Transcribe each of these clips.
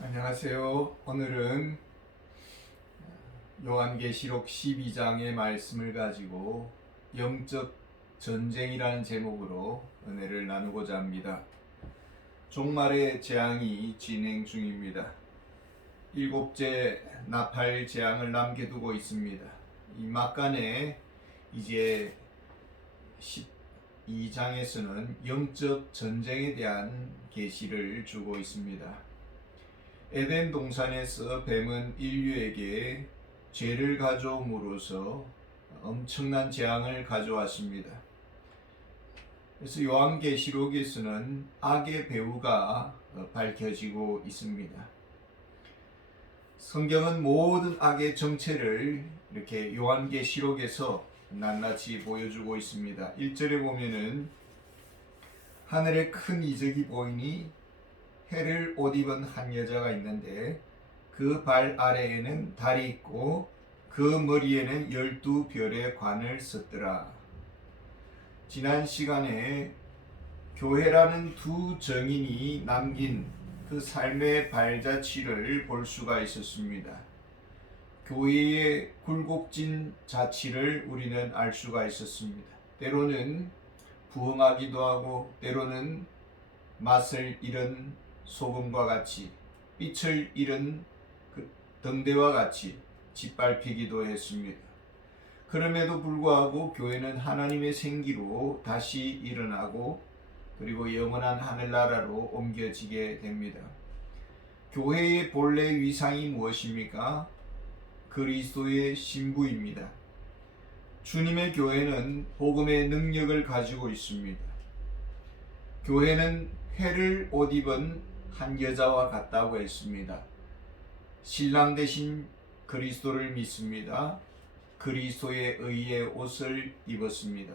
안녕하세요. 오늘은 요한계시록 12장의 말씀을 가지고 영적 전쟁이라는 제목으로 은혜를 나누고자 합니다. 종말의 재앙이 진행 중입니다. 7째 나팔 재앙을 남겨두고 있습니다. 이 막간에 이제 12장에서는 영적 전쟁에 대한 계시를 주고 있습니다. 에덴 동산에서 뱀은 인류에게 죄를 가져옴으로써 엄청난 재앙을 가져왔습니다. 그래서 요한계시록에서는 악의 배후가 밝혀지고 있습니다. 성경은 모든 악의 정체를 이렇게 요한계시록에서 낱낱이 보여주고 있습니다. 1절에 보면은 하늘에 큰 이적이 보이니 해를 옷 입은 한 여자가 있는데 그 발 아래에는 달이 있고 그 머리에는 12별의 관을 썼더라. 지난 시간에 교회라는 두 정인이 남긴 그 삶의 발자취를 볼 수가 있었습니다. 교회의 굴곡진 자취를 우리는 알 수가 있었습니다. 때로는 부흥하기도 하고 때로는 맛을 잃은 소금과 같이 빛을 잃은 그 등대와 같이 짓밟히기도 했습니다. 그럼에도 불구하고 교회는 하나님의 생기로 다시 일어나고 그리고 영원한 하늘나라로 옮겨지게 됩니다. 교회의 본래 위상이 무엇입니까? 그리스도의 신부입니다. 주님의 교회는 복음의 능력을 가지고 있습니다. 교회는 해를 옷 입은 한 여자와 같다고 했습니다. 신랑 되신 그리스도를 믿습니다. 그리스도의 의의 옷을 입었습니다.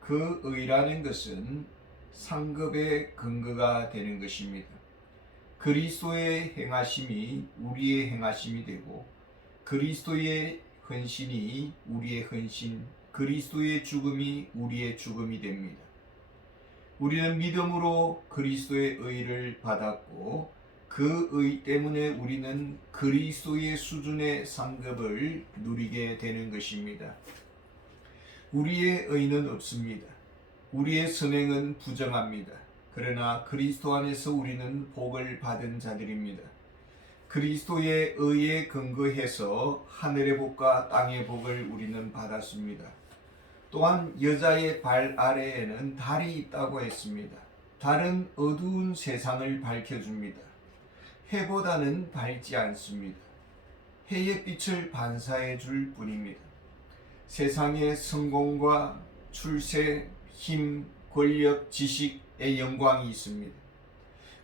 그 의라는 것은 상급의 근거가 되는 것입니다. 그리스도의 행하심이 우리의 행하심이 되고 그리스도의 헌신이 우리의 헌신, 그리스도의 죽음이 우리의 죽음이 됩니다. 우리는 믿음으로 그리스도의 의를 받았고 그 의 때문에 우리는 그리스도의 수준의 상급을 누리게 되는 것입니다. 우리의 의는 없습니다. 우리의 선행은 부정합니다. 그러나 그리스도 안에서 우리는 복을 받은 자들입니다. 그리스도의 의에 근거해서 하늘의 복과 땅의 복을 우리는 받았습니다. 또한 여자의 발 아래에는 달이 있다고 했습니다. 달은 어두운 세상을 밝혀줍니다. 해보다는 밝지 않습니다. 해의 빛을 반사해 줄 뿐입니다. 세상의 성공과 출세, 힘, 권력, 지식의 영광이 있습니다.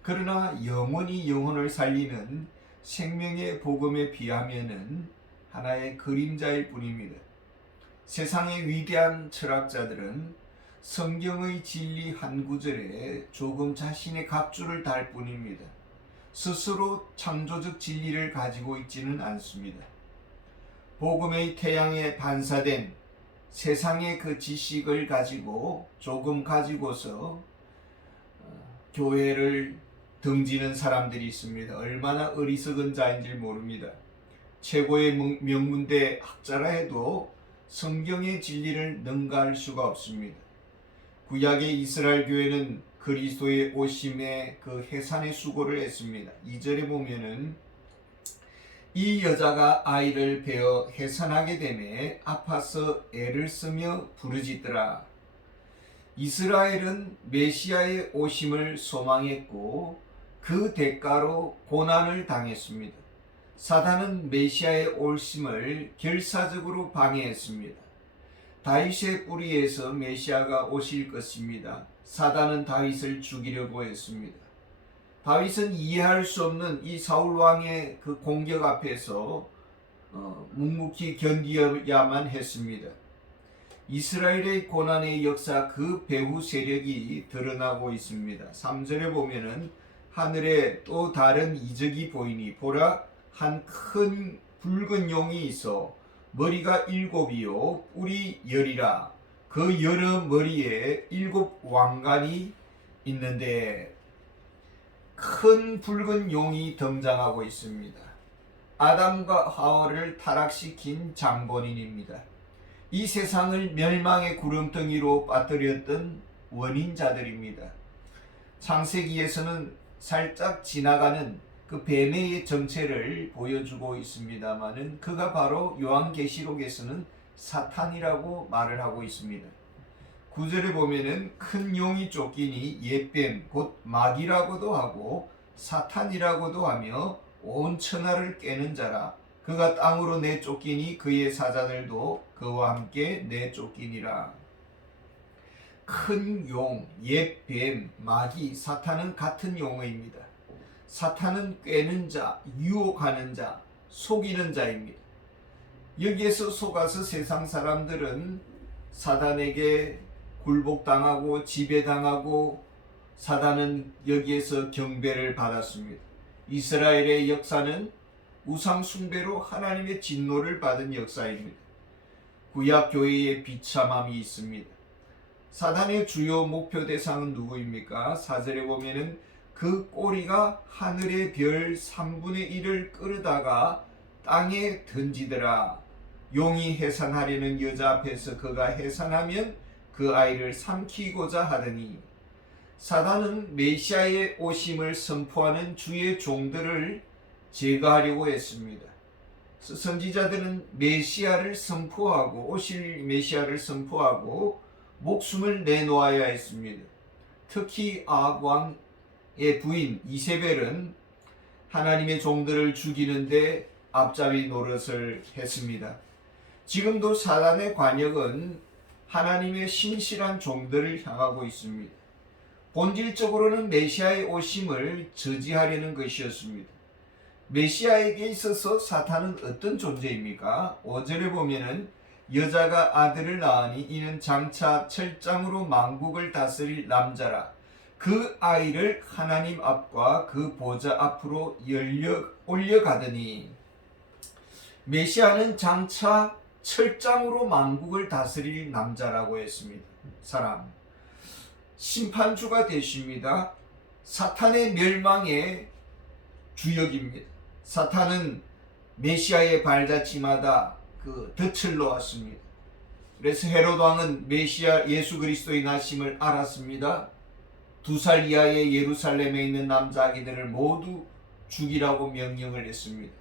그러나 영원히 영혼을 살리는 생명의 복음에 비하면은 하나의 그림자일 뿐입니다. 세상의 위대한 철학자들은 성경의 진리 한 구절에 조금 자신의 각주를 달 뿐입니다. 스스로 창조적 진리를 가지고 있지는 않습니다. 복음의 태양에 반사된 세상의 그 지식을 가지고 조금 가지고서 교회를 등지는 사람들이 있습니다. 얼마나 어리석은 자인지 모릅니다. 최고의 명문대 학자라 해도 성경의 진리를 능가할 수가 없습니다. 구약의 이스라엘 교회는 그리스도의 오심에 그 해산의 수고를 했습니다. 2절에 보면은 이 여자가 아이를 베어 해산하게 되매 아파서 애를 쓰며 부르짖더라. 이스라엘은 메시아의 오심을 소망했고 그 대가로 고난을 당했습니다. 사단은 메시아의 오심을 결사적으로 방해했습니다. 다윗의 뿌리에서 메시아가 오실 것입니다. 사단은 다윗을 죽이려고 했습니다. 다윗은 이해할 수 없는 이 사울 왕의 그 공격 앞에서 묵묵히 견디어야만 했습니다. 이스라엘의 고난의 역사 그 배후 세력이 드러나고 있습니다. 3절에 보면은 하늘에 또 다른 이적이 보이니 보라 한 큰 붉은 용이 있어 머리가 7이요 뿔이 10이라 그 여러 머리에 7 왕관이 있는데 큰 붉은 용이 등장하고 있습니다. 아담과 하와를 타락시킨 장본인입니다. 이 세상을 멸망의 구름덩이로 빠뜨렸던 원인자들입니다. 창세기에서는 살짝 지나가는 그 뱀의 정체를 보여주고 있습니다만은 그가 바로 요한계시록에서는 사탄이라고 말을 하고 있습니다. 9절에 보면은 큰 용이 쫓기니 옛뱀 곧 마귀라고도 하고 사탄이라고도 하며 온 천하를 깨는 자라. 그가 땅으로 내쫓기니 그의 사자들도 그와 함께 내쫓기니라. 큰 용, 옛뱀, 마귀, 사탄은 같은 용어입니다. 사탄은 꿰는 자, 유혹하는 자, 속이는 자입니다. 여기에서 속아서 세상 사람들은 사단에게 굴복당하고 지배당하고 사단은 여기에서 경배를 받았습니다. 이스라엘의 역사는 우상 숭배로 하나님의 진노를 받은 역사입니다. 구약 교회의 비참함이 있습니다. 사단의 주요 목표 대상은 누구입니까? 4절에 보면은 그 꼬리가 하늘의 별 3분의 1을 끌어다가 땅에 던지더라. 용이 해산하려는 여자 앞에서 그가 해산하면 그 아이를 삼키고자 하더니. 사단은 메시아의 오심을 선포하는 주의 종들을 제거하려고 했습니다. 선지자들은 메시아를 선포하고 오실 메시아를 선포하고 목숨을 내놓아야 했습니다. 특히 아합 왕의 부인 이세벨은 하나님의 종들을 죽이는데 앞잡이 노릇을 했습니다. 지금도 사단의 관역은 하나님의 신실한 종들을 향하고 있습니다. 본질적으로는 메시아의 오심을 저지하려는 것이었습니다. 메시아에게 있어서 사탄은 어떤 존재입니까? 5절에 보면은 여자가 아들을 낳으니 이는 장차 철장으로 만국을 다스릴 남자라. 그 아이를 하나님 앞과 그 보좌 앞으로 올려가더니. 메시아는 장차 철장으로 만국을 다스릴 남자라고 했습니다. 사람. 심판주가 되십니다. 사탄의 멸망의 주역입니다. 사탄은 메시아의 발자취마다 덫을 놓았습니다. 그래서 헤롯 왕은 메시아 예수 그리스도의 나심을 알았습니다. 2살 이하의 예루살렘에 있는 남자 아기들을 모두 죽이라고 명령을 했습니다.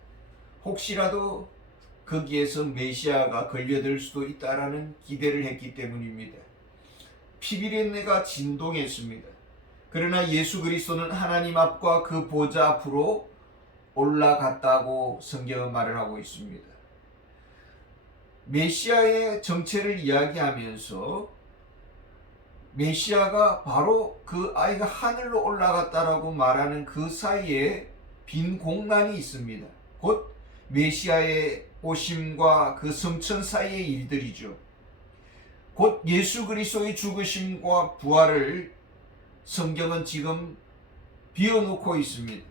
혹시라도 거기에서 메시아가 걸려들 수도 있다라는 기대를 했기 때문입니다. 피비린내가 진동했습니다. 그러나 예수 그리스도는 하나님 앞과 그 보좌 앞으로 올라갔다고 성경은 말을 하고 있습니다. 메시아의 정체를 이야기하면서 메시아가 바로 그 아이가 하늘로 올라갔다라고 말하는 그 사이에 빈 공간이 있습니다. 곧 메시아의 오심과 그 성천 사이의 일들이죠. 곧 예수 그리스도의 죽으심과 부활을 성경은 지금 비워놓고 있습니다.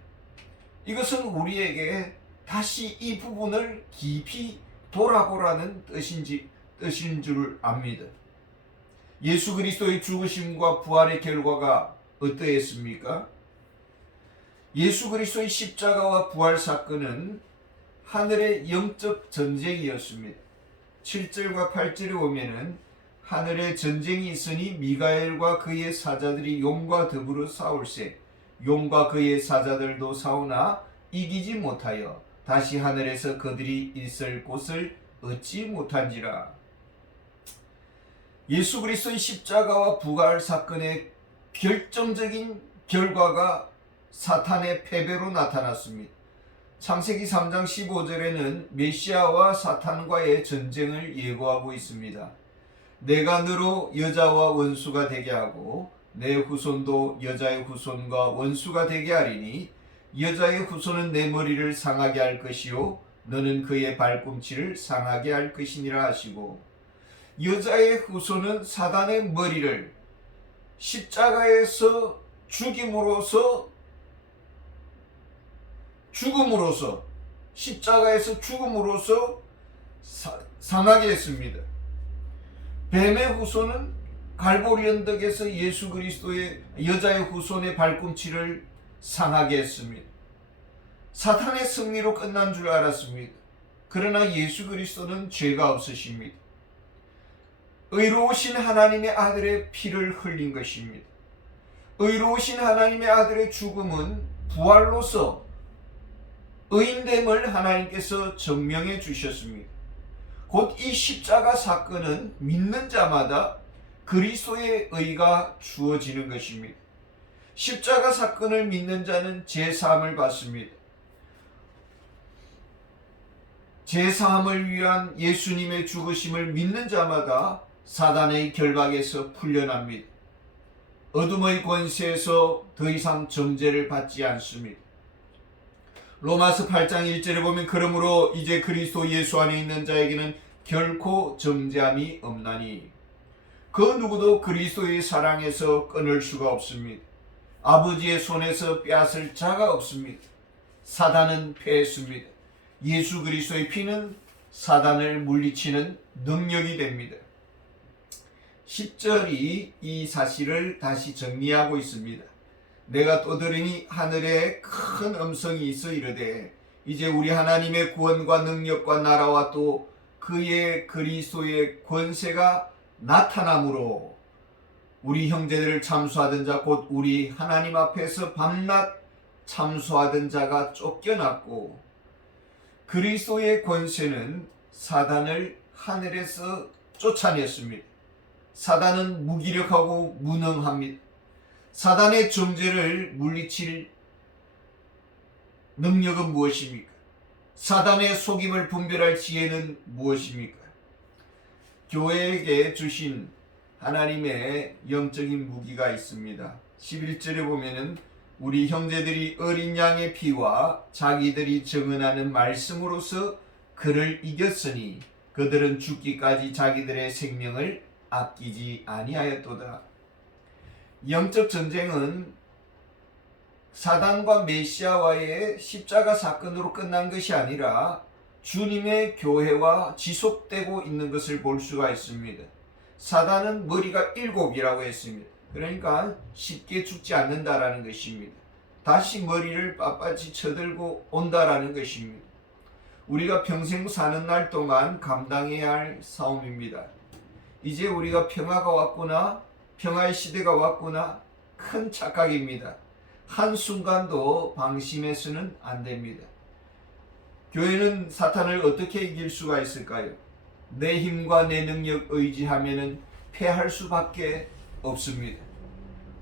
이것은 우리에게 다시 이 부분을 깊이 돌아보라는 뜻인 줄 압니다. 예수 그리스도의 죽으심과 부활의 결과가 어떠했습니까? 예수 그리스도의 십자가와 부활 사건은 하늘의 영적 전쟁이었습니다. 7절과 8절에 보면은 하늘에 전쟁이 있으니 미가엘과 그의 사자들이 용과 더불어 싸울세. 용과 그의 사자들도 싸우나 이기지 못하여 다시 하늘에서 그들이 있을 곳을 얻지 못한지라. 예수 그리스도의 십자가와 부활 사건의 결정적인 결과가 사탄의 패배로 나타났습니다. 창세기 3장 15절에는 메시아와 사탄과의 전쟁을 예고하고 있습니다. 내가 너로 여자와 원수가 되게 하고 내 후손도 여자의 후손과 원수가 되게 하리니 여자의 후손은 내 머리를 상하게 할 것이요 너는 그의 발꿈치를 상하게 할 것이니라 하시고, 여자의 후손은 사단의 머리를 십자가에서 십자가에서 죽음으로써 상하게 했습니다. 뱀의 후손은 갈보리 언덕에서 예수 그리스도의 여자의 후손의 발꿈치를 상하게 했습니다. 사탄의 승리로 끝난 줄 알았습니다. 그러나 예수 그리스도는 죄가 없으십니다. 의로우신 하나님의 아들의 피를 흘린 것입니다. 의로우신 하나님의 아들의 죽음은 부활로서 의인됨을 하나님께서 증명해 주셨습니다. 곧 이 십자가 사건은 믿는 자마다 그리스도의 의가 주어지는 것입니다. 십자가 사건을 믿는 자는 제사함을 받습니다. 제사함을 위한 예수님의 죽으심을 믿는 자마다 사단의 결박에서 풀려납니다. 어둠의 권세에서 더 이상 정죄를 받지 않습니다. 로마서 8장 1절에 보면 그러므로 이제 그리스도 예수 안에 있는 자에게는 결코 정죄함이 없나니 그 누구도 그리스도의 사랑에서 끊을 수가 없습니다. 아버지의 손에서 빼앗을 자가 없습니다. 사단은 패했습니다. 예수 그리스도의 피는 사단을 물리치는 능력이 됩니다. 10절이 이 사실을 다시 정리하고 있습니다. 내가 또 들으니 하늘에 큰 음성이 있어 이르되 이제 우리 하나님의 구원과 능력과 나라와 또 그의 그리스도의 권세가 나타나므로 우리 형제들을 참수하던 자 곧 우리 하나님 앞에서 밤낮 참수하던 자가 쫓겨났고 그리스도의 권세는 사단을 하늘에서 쫓아냈습니다. 사단은 무기력하고 무능합니다. 사단의 정죄를 물리칠 능력은 무엇입니까? 사단의 속임을 분별할 지혜는 무엇입니까? 교회에게 주신 하나님의 영적인 무기가 있습니다. 11절에 보면은 우리 형제들이 어린 양의 피와 자기들이 증언하는 말씀으로서 그를 이겼으니 그들은 죽기까지 자기들의 생명을 아끼지 아니하였도다. 영적 전쟁은 사단과 메시아와의 십자가 사건으로 끝난 것이 아니라 주님의 교회와 지속되고 있는 것을 볼 수가 있습니다. 사단은 머리가 7이라고 했습니다. 그러니까 쉽게 죽지 않는다라는 것입니다. 다시 머리를 빳빳이 쳐들고 온다라는 것입니다. 우리가 평생 사는 날 동안 감당해야 할 싸움입니다. 이제 우리가 평화가 왔구나, 평화의 시대가 왔구나, 큰 착각입니다. 한순간도 방심해서는 안 됩니다. 교회는 사탄을 어떻게 이길 수가 있을까요? 내 힘과 내 능력 의지하면은 패할 수밖에 없습니다.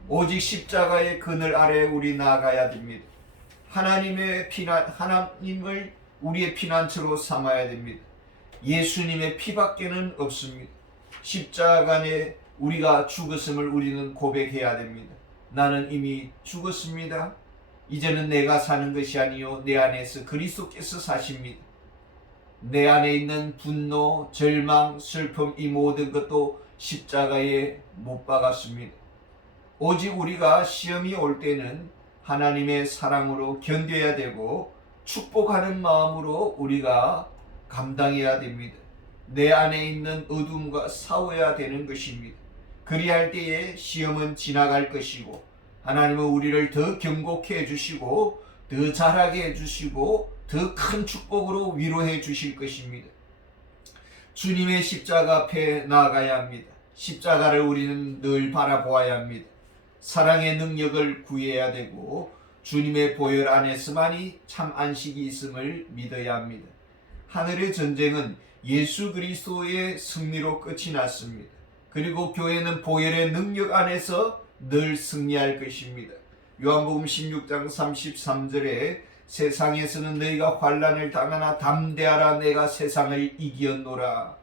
오직 십자가의 그늘 아래 우리 나아가야 됩니다. 하나님을 우리의 피난처로 삼아야 됩니다. 예수님의 피밖에는 없습니다. 십자가에 우리가 죽었음을 우리는 고백해야 됩니다. 나는 이미 죽었습니다. 이제는 내가 사는 것이 아니요 내 안에서 그리스도께서 사십니다. 내 안에 있는 분노, 절망, 슬픔 이 모든 것도 십자가에 못 박았습니다. 오직 우리가 시험이 올 때는 하나님의 사랑으로 견뎌야 되고 축복하는 마음으로 우리가 감당해야 됩니다. 내 안에 있는 어둠과 싸워야 되는 것입니다. 그리할 때에 시험은 지나갈 것이고 하나님은 우리를 더 경고케 해주시고 더 잘하게 해주시고 더 큰 축복으로 위로해 주실 것입니다. 주님의 십자가 앞에 나아가야 합니다. 십자가를 우리는 늘 바라보아야 합니다. 사랑의 능력을 구해야 되고 주님의 보혈 안에서만이 참 안식이 있음을 믿어야 합니다. 하늘의 전쟁은 예수 그리스도의 승리로 끝이 났습니다. 그리고 교회는 보혈의 능력 안에서 늘 승리할 것입니다. 요한복음 16장 33절에 세상에서는 너희가 환난을 당하나 담대하라 내가 세상을 이기었노라.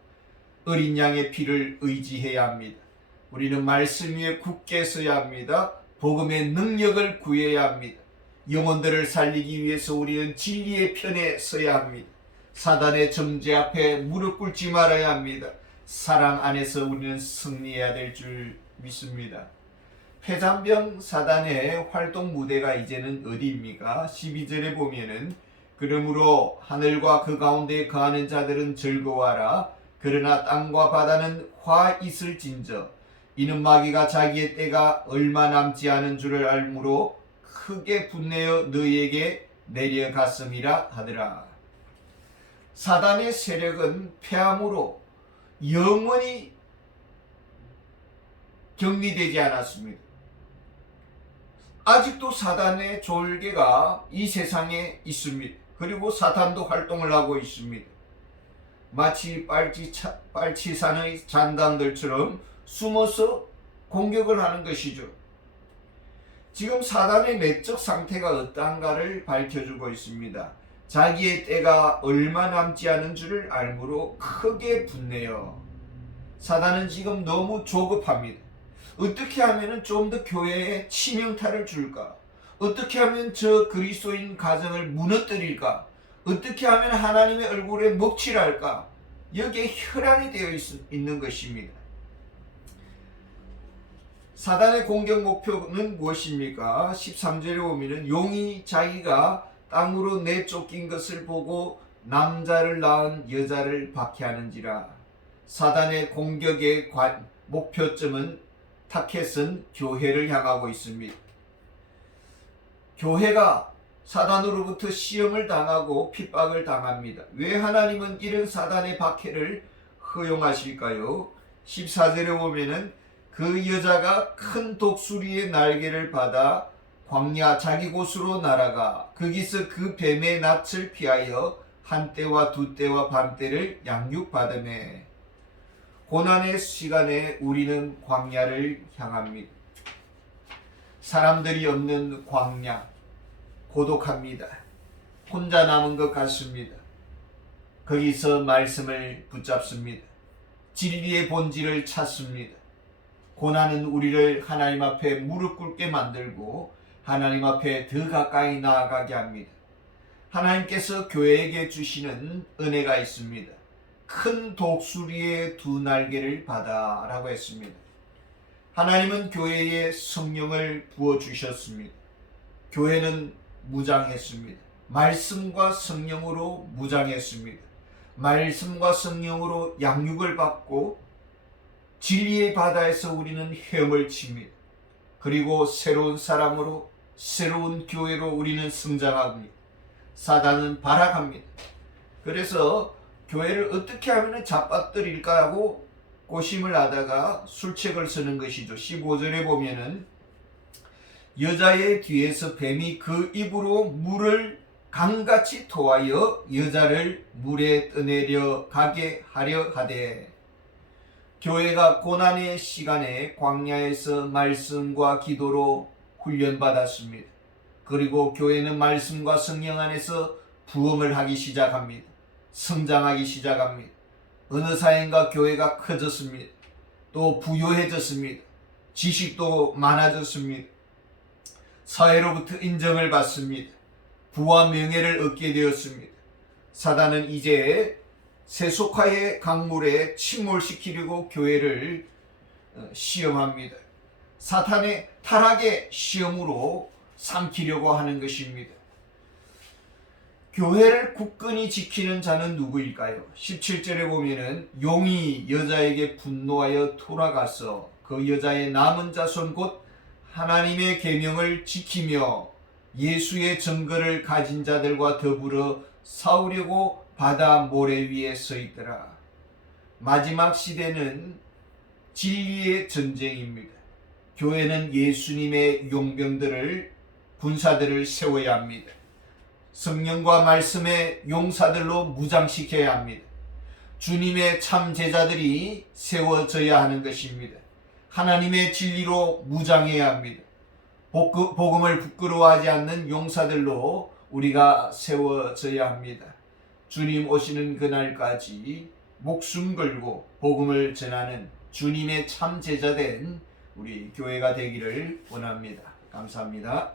어린 양의 피를 의지해야 합니다. 우리는 말씀 위에 굳게 서야 합니다. 복음의 능력을 구해야 합니다. 영혼들을 살리기 위해서 우리는 진리의 편에 서야 합니다. 사단의 정죄 앞에 무릎 꿇지 말아야 합니다. 사랑 안에서 우리는 승리해야 될 줄 믿습니다. 패잔병 사단의 활동 무대가 이제는 어디입니까? 12절에 보면은 그러므로 하늘과 그 가운데 거하는 자들은 즐거워하라. 그러나 땅과 바다는 화 있을진저 이는 마귀가 자기의 때가 얼마 남지 않은 줄을 알므로 크게 분내어 너희에게 내려갔음이라 하더라. 사단의 세력은 패함으로 영원히 격리되지 않았습니다. 아직도 사단의 졸개가 이 세상에 있습니다. 그리고 사탄도 활동을 하고 있습니다. 마치 빨치산의 잔당들처럼 숨어서 공격을 하는 것이죠. 지금 사단의 내적 상태가 어떠한가를 밝혀주고 있습니다. 자기의 때가 얼마 남지 않은 줄을 알므로 크게 분내요. 사단은 지금 너무 조급합니다. 어떻게 하면 좀 더 교회에 치명타를 줄까? 어떻게 하면 저 그리스도인 가정을 무너뜨릴까? 어떻게 하면 하나님의 얼굴에 먹칠할까? 여기에 혈안이 되어 있는 것입니다. 사단의 공격 목표는 무엇입니까? 13절에 보면 용이 자기가 땅으로 내쫓긴 것을 보고 남자를 낳은 여자를 박해하는지라. 사단의 공격의 목표점은 타켓은 교회를 향하고 있습니다. 교회가 사단으로부터 시험을 당하고 핍박을 당합니다. 왜 하나님은 이런 사단의 박해를 허용하실까요? 14절에 보면은 그 여자가 큰 독수리의 날개를 받아 광야 자기 곳으로 날아가 거기서 그 뱀의 낯을 피하여 한때와 두때와 밤때를 양육받으매. 고난의 시간에 우리는 광야를 향합니다. 사람들이 없는 광야, 고독합니다. 혼자 남은 것 같습니다. 거기서 말씀을 붙잡습니다. 진리의 본질을 찾습니다. 고난은 우리를 하나님 앞에 무릎 꿇게 만들고 하나님 앞에 더 가까이 나아가게 합니다. 하나님께서 교회에게 주시는 은혜가 있습니다. 큰 독수리의 두 날개를 받아 라고 했습니다. 하나님은 교회에 성령을 부어주셨습니다. 교회는 무장했습니다. 말씀과 성령으로 무장했습니다. 말씀과 성령으로 양육을 받고 진리의 바다에서 우리는 헤엄을 칩니다. 그리고 새로운 사람으로 새로운 교회로 우리는 성장합니다. 사단은 발악합니다. 그래서 교회를 어떻게 하면 잡아뜨릴까 하고 고심을 하다가 술책을 쓰는 것이죠. 15절에 보면은 여자의 뒤에서 뱀이 그 입으로 물을 강같이 토하여 여자를 물에 떠내려 가게 하려 하되. 교회가 고난의 시간에 광야에서 말씀과 기도로 훈련받았습니다. 그리고 교회는 말씀과 성령 안에서 부흥을 하기 시작합니다. 성장하기 시작합니다. 어느 사회인가 교회가 커졌습니다. 또 부유해졌습니다. 지식도 많아졌습니다. 사회로부터 인정을 받습니다. 부와 명예를 얻게 되었습니다. 사단은 이제 세속화의 강물에 침몰시키려고 교회를 시험합니다. 사탄의 타락의 시험으로 삼키려고 하는 것입니다. 교회를 굳건히 지키는 자는 누구일까요? 17절에 보면은 용이 여자에게 분노하여 돌아가서 그 여자의 남은 자손 곧 하나님의 계명을 지키며 예수의 증거를 가진 자들과 더불어 싸우려고 바다 모래 위에 서 있더라. 마지막 시대는 진리의 전쟁입니다. 교회는 예수님의 용병들을 군사들을 세워야 합니다. 성령과 말씀의 용사들로 무장시켜야 합니다. 주님의 참 제자들이 세워져야 하는 것입니다. 하나님의 진리로 무장해야 합니다. 복음을 부끄러워하지 않는 용사들로 우리가 세워져야 합니다. 주님 오시는 그날까지 목숨 걸고 복음을 전하는 주님의 참 제자된 우리 교회가 되기를 원합니다. 감사합니다.